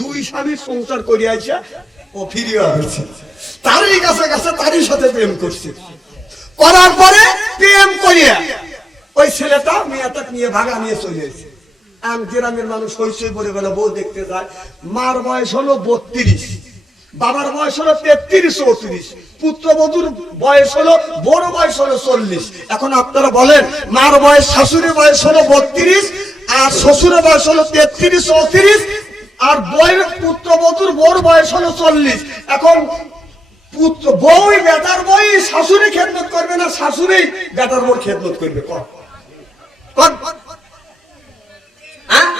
দুই স্বামী সংসার করিয়াছে ও ফিরিয়ে আসছে তারই কাছে কাছে তারই সাথে প্রেম করছে। করার পরে প্রেম করিয়া ওই ছেলেটা মেয়েটা নিয়ে ভাগা নিয়ে চলে এসেছে গ্রামের মানুষ হইচই পড়ে গেল বউ দেখতে যায়। মার বয়স হলো বত্রিশ, বাবার বয়স হলো তেত্রিশ, চৌত্রিশ, পুত্রবধূর বয়স হলো, বড় বয়স হলো চল্লিশ। এখন আপনারা বলেন, মার বয়স, শাশুড়ির বয়স হলো বত্রিশ, আর শ্বশুরের বয়স হলো তেত্রিশ, চৌত্রিশ আর বইয়ের পুত্রবধূর বড় বয়স হলো চল্লিশ। এখন পুত্র বই, বেটার বই, শাশুড়ি খেদমত করবে না? শাশুড়ি, বেটার বউ খেদমত করবে, কর। কর। হ্যাঁ?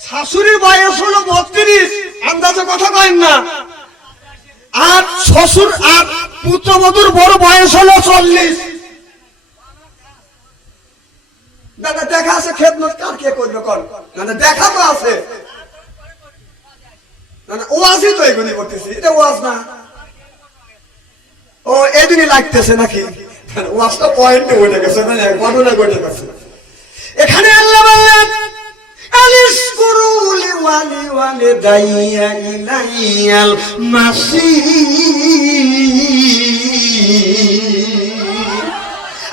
শাশুড়ির বয়স হলো বত্রিশ, আন্দাজে কথা কয়েন না। আর শ্বশুর আর পুত্রবধূর বড় বয়স হলো চল্লিশ দাদা দেখা আছে খেদমত কে করবে কর না দেখা তো আছে। ওয়াজই তো এগুলি করতেছি। এটা ওয়াজ না। ও, এদিনই লাগতেছে নাকি? ওয়াজটা গেছে ঘটনা ঘটে গেছে। এখানে আল্লাহ বললেন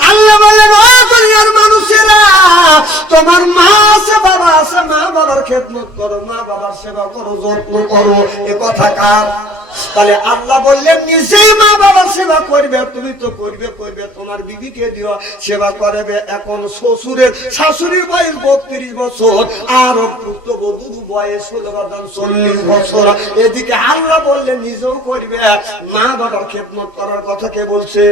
আল্লাহ তোমার মা আছে, বাবা আছে, মা বাবার খেদমত করো, মা বাবার সেবা করো, যত্ন করো। এ কথা কার? তাহলে আল্লাহ বললেন, নিজেই মা বাবার সেবা করবে, তুমি তো করবে করবে, তোমার বিবিকে দিও, সেবা করবে। এখন শ্বশুরের, শাশুড়ির বয়স বত্রিশ বছর, আর পুত্রবধূর বয়স হলো বাদান চল্লিশ বছর। এদিকে আল্লাহ বললেন, নিজেও করবে। মা বাবার খেদমত করার কথা কে বলছে?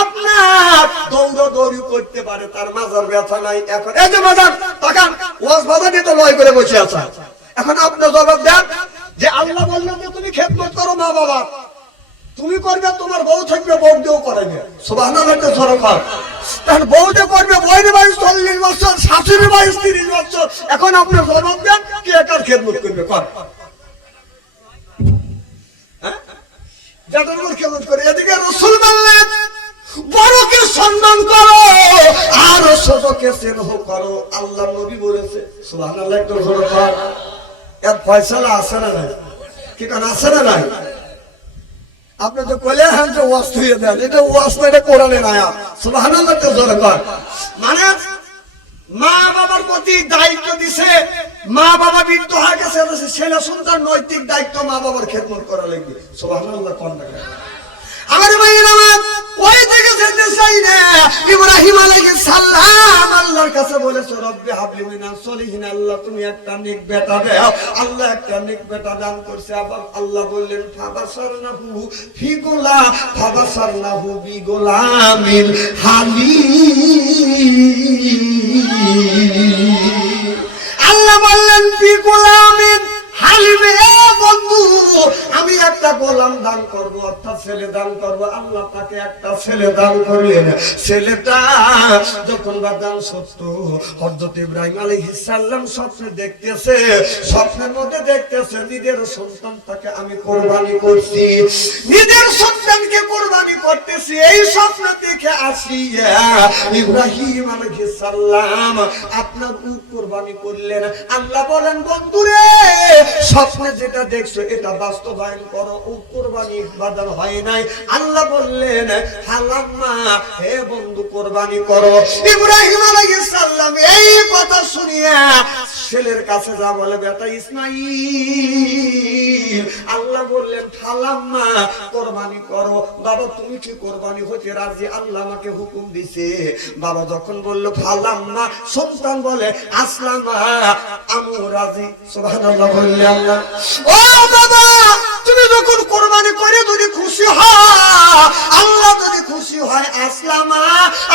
আপনার তুমি করবে, তোমার বউ থাকবে, বউ দিয়েও করাবে সুবহানাল্লাহ সরকার বউ যে করবে, বউয়ের বয়স চল্লিশ বছর, শাশুড়ির বয়স তিরিশ বছর। এখন আপনি জবাব দেন, কে কার খেদমত করবে, কর। যাদের উপর করে, এদিকে রসুল বললেন, বড়কে সম্মান করো আর ছোটকে স্নেহ করো। আল্লাহ নবী বলেছে এর ফয়সালা আছে না নাই? কি কারণ আছে না নাই? আপনি তো কইলে হ্যাঁ যে ওয়াজ থুয়ে দেন, এটা ওয়াজ না, এটা মানে মা বাবার প্রতি দায়িত্ব দিছে। মা বাবা বৃদ্ধ হয়ে গেছে ছেলে সন্তান নৈতিক দায়িত্ব মা বাবার খেদমত করা লাগবে। সুবহানাল্লাহ, কোন আমার আল্লাহ তুমি একটা নেক বেটা দাও। আল্লাহ একটা বেটা দান করছে, আবার আল্লাহ বললেন ফি গোলা ফাবাসারনাহু বি গোলামিন হালিম। একটা গোলাম দান করব অর্থাৎ ছেলে দান করব, আল্লাহ তাকে একটা ছেলে দান করলেন। ছেলেটা যখন বা দান সত্য হরদত ইব্রাহিম আলী হিসাল্লাম স্বপ্নে দেখতেছে, স্বপ্নের মধ্যে দেখতেছে, নিজের সন্তানটাকে আমি কোরবানি করছি। নিজের সন্তানকে কোরবানি করতেছি, এই স্বপ্ন দেখে আসিয়া ইব্রাহিম আলাইহিস সালাম আপনার উট কোরবানি করলেন। আল্লাহ বলেন, বন্ধুরে, স্বপ্নে যেটা দেখছ, এটা বাস্তবায়ন করো। ও কোরবানি বাদার হয় নাই। আল্লাহ বললেন, হালাম্মা, হে বন্ধু, কোরবানি করো। ইব্রাহিম আলাইহিস সালাম এই কথা শুনিয়া ছেলের কাছে যা বলে, বেটা ইসমাইল, আল্লাহ বললেন ফালাম্মা কোরবানি করো। বাবা, তুমি কি কোরবানি হতে রাজি? আল্লাহ আমাকে হুকুম দিছে। বাবা যখন বলল ফালাম্মা সন্তান বলে, আসলামা আমু রাজি। সুবহানাল্লাহ বললে আল্লাহ। ও বাবা, তুমি যখন কোরবানি করে যদি খুশি হয় আল্লাহ যদি খুশি হয়, আসলামা,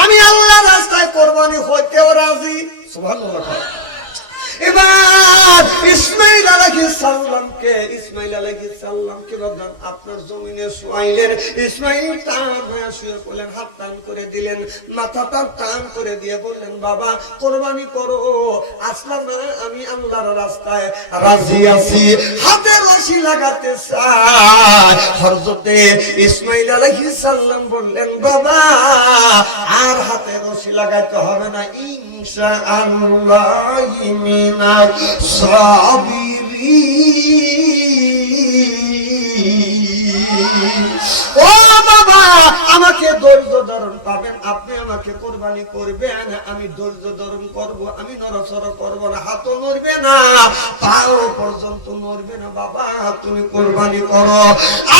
আমি আল্লাহ রাস্তায় কোরবানি হইতেও রাজি। সুবহানাল্লাহ। এবার ইসমাইল আলাইহিস সালামকে, ইসমাইল আলাইহিস সালামকে বাবা আপনার জমিনে শুয়াইলেন। ইসমাইল টান হয়ে শুয়ে পড়লেন, হাত টান করে দিলেন মাথাটা টান করে দিয়ে বললেন, বাবা, কোরবানি করো। আসলাম না, আমি আল্লাহর রাস্তায় রাজি আছি। হাতে রশি লাগাতে চাই। হযরতে ইসমাইল আলাইহিস সালাম বললেন, বাবা, আর হাতে রশি লাগাইতে হবে না। ইনশা আল্লাহ ও বাবা আমাকে ধৈর্য ধারণ পাবেন, আপনি আমাকে কোরবানি করবেন, আমি ধৈর্য ধারণ করব, আমি নরসর করব না, হাতও নড়বে না, পাও পর্যন্ত নড়বে না, বাবা, তুমি কোরবানি করো।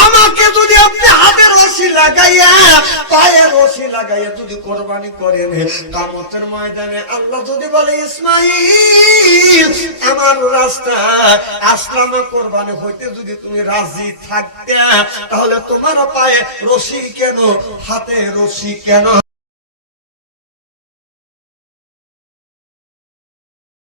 আমাকে যদি আপনি হাতে রশি লাগাইয়া পায়ে রশি লাগাইয়া যদি কোরবানি করেন, কামতের ময়দানে আল্লাহ যদি বলে, ইসমাইল, আমার রাস্তা, আসলামে কোরবানি হইতে যদি তুমি রাজি থাকতে, তাহলে তোমার পায়ে রশি কেন হাতে রশি কেন